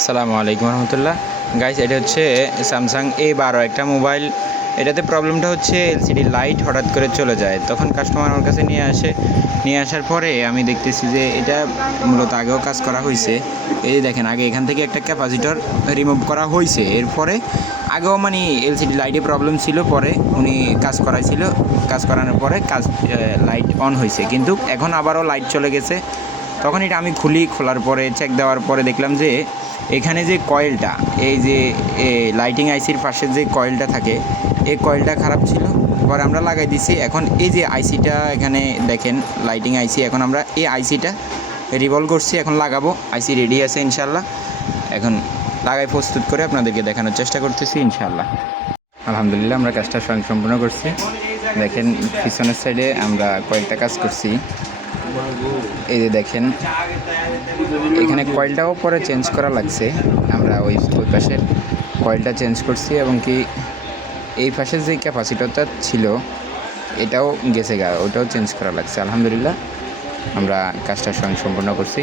আসসালামু আলাইকুম রহমতুল্লাহ। গাইস, এটা হচ্ছে স্যামসাং A12 একটা মোবাইল। এটাতে প্রবলেমটা হচ্ছে এলসিডি লাইট হঠাৎ করে চলে যায়, তখন কাস্টমার আমার কাছে নিয়ে আসার পরে আমি দেখতেছি যে এটা মূলত আগেও কাজ করা হয়েছে। এই যে দেখেন, আগে এখান থেকে একটা ক্যাপাসিটর রিমুভ করা হয়েছে। এরপরে আগেও মানে এলসিডি লাইটে প্রবলেম ছিল, পরে উনি কাজ করানোর পরে লাইট অন হয়েছে, কিন্তু এখন আবারও লাইট চলে গেছে। তখন এটা আমি খোলার পরে চেক দেওয়ার পরে দেখলাম যে এখানে যে কয়েলটা, এই যে লাইটিং আইসির পাশে যে কয়েলটা থাকে, এই কয়েলটা খারাপ ছিল। পরে আমরা লাগাই দিছি। এখন এই যে আইসিটা এখানে দেখেন, লাইটিং আইসি, এখন আমরা এই আইসিটা রিভলভ করছি, এখন লাগাবো। আইসি রেডি আছে ইনশাল্লাহ। এখন লাগাই প্রস্তুত করে আপনাদেরকে দেখানোর চেষ্টা করতেছি ইনশাল্লাহ। আলহামদুলিল্লাহ, আমরা কাজটা সম্পূর্ণ করছি। দেখেন পিছনের সাইডে আমরা কয়েকটা কাজ করছি। এই যে দেখেন, এখানে কয়েলটাও পরে চেঞ্জ করা লাগছে। আমরা ওই পাশের কয়েলটা চেঞ্জ করছি, এবং কি এই পাশের যে ক্যাপাসিটরটা ছিল এটাও গেছে ওটাও চেঞ্জ করা লাগছে। আলহামদুলিল্লাহ, আমরা কাজটা সম্পূর্ণ করছি।